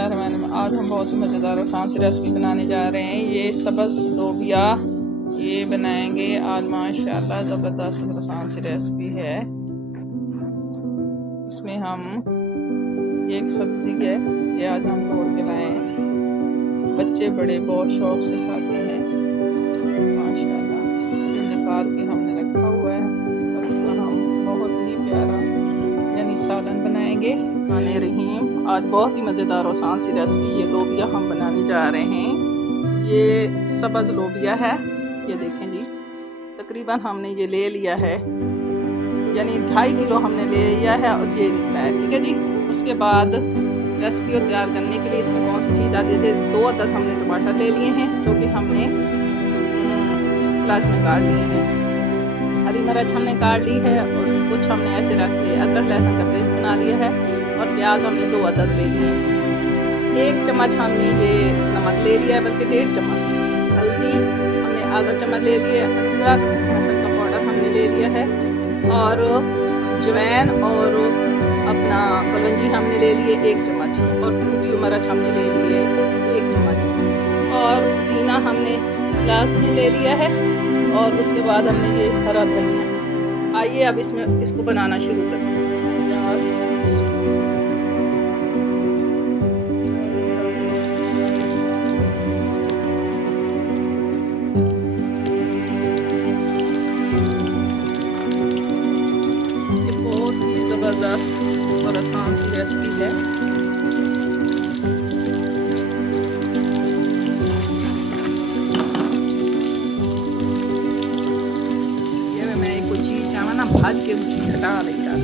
बिस्मिल्लाहिर्रहमानिर्रहीम। आज हम बहुत ही मज़ेदार और आसान सी रेसिपी बनाने जा रहे हैं। ये सब्ज़ लोबिया ये बनाएंगे आज माशाल्लाह ज़बरदस्त और आसान सी रेसिपी है। इसमें हम एक सब्ज़ी है ये आज हम तोड़ के लाए हैं। बच्चे बड़े बहुत शौक़ से खाते हैं माशाल्लाह। ये निकाल के हमने रखा हुआ है और इसका हम बहुत ही प्यारा यानी सालन बनाएंगे। रहीम आज बहुत ही मज़ेदार और आसान सी रेसिपी ये लोबिया हम बनाने जा रहे हैं। ये सब्ज़ लोबिया है, ये देखें जी। तकरीबन हमने ये ले लिया है यानी 2.5 किलो हमने ले लिया है और ये निकला है, ठीक है जी। उसके बाद रेसिपी को तैयार करने के लिए इसमें कौन सी चीज़ डाल दीजिए। 2 अदद हमने टमाटर ले लिए हैं जो कि हमने स्लाइस में काट लिए हैं। हरी मिर्च हमने काट ली है और कुछ हमने ऐसे रख के अदरक लहसुन का पेस्ट बना लिया है और प्याज हमने 2 अदद ले लिए हैं। 1 चम्मच हमने ये नमक ले लिया है, बल्कि 1.5 चम्मच। हल्दी हमने आधा चम्मच ले लिया। अदरक लहसुन का पाउडर हमने ले लिया है और जवैन और अपना कलवंजी हमने ले लिए 1 चम्मच और कुटी मिर्च हमने ले लिए 1 चम्मच और पुदीना हमने स्लाइस में ले लिया है और उसके बाद हमने ये हरा धनिया। आइए अब इसको बनाना शुरू करते हैं। ये बहुत ही ज़बरदस्त और आसान सी रेसिपी है। भाज के हटा लेगा।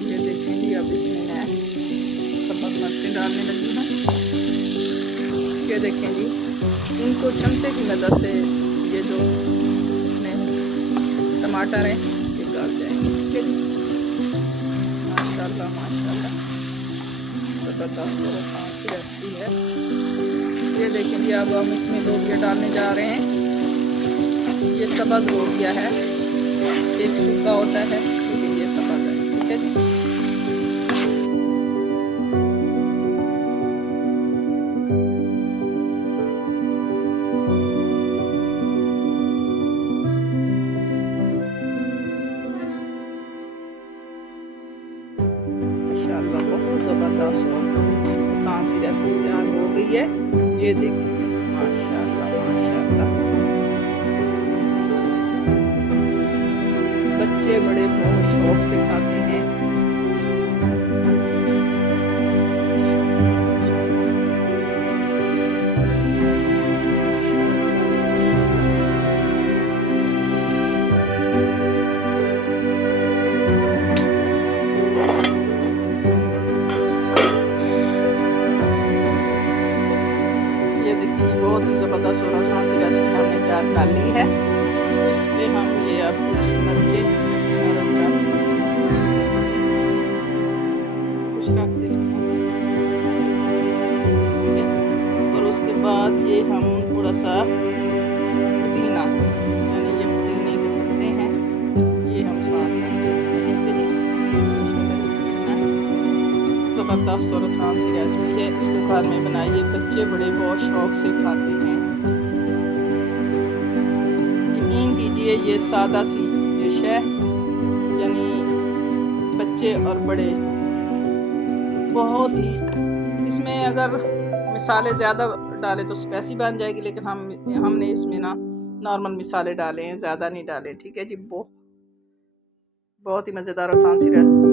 ये देखेंगे अब इसमें मैं सब्ज़ मिर्चें डालने लगी हूँ। ये देखें जी, इनको चमचे की मदद से ये जो टमाटर है ये डाल जाएंगे, ठीक है जी। माशाल्लाह माशाल्लाह ज़बरदस्त और आसान सी रेसिपी है। ये देखें जी, अब हम इसमें लोबिया डालने जा रहे हैं। ये सब्ज़ लोबिया है, एक सूखा होता है लेकिन ये सब्ज़ है, ठीक है जी। माशाल्लाह बहुत ज़बरदस्त और आसान सी रेसिपी तैयार हो गई है। ये देखिए माशाल्लाह माशाल्लाह। बच्चे बड़े बहुत शौक़ से खाते हैं। बहुत ही ज़बरदस्त और आसान सी रेसिपी हमने तैयार कर ली है। इस पर हम ये अब कुछ मिर्चें कुछ रख देते हैं और उसके बाद ये हम थोड़ा सा पुदीना यानी ये पुदीने के पत्ते हैं ये हम साथ में ज़बरदस्त और आसान सी रेसिपी है। इसको घर में बनाइए, बच्चे बड़े बहुत शौक़ से खाते हैं। यकीन कीजिए ये सादा सी डिश है यानी बच्चे और बड़े बहुत ही। इसमें अगर मिसाले ज़्यादा डालें तो स्पाइसी बन जाएगी, लेकिन हमने इसमें ना नॉर्मल मिसाले डाले हैं, ज़्यादा नहीं डाले, ठीक है जी। बहुत ही मज़ेदार और आसान सी रेसिपी।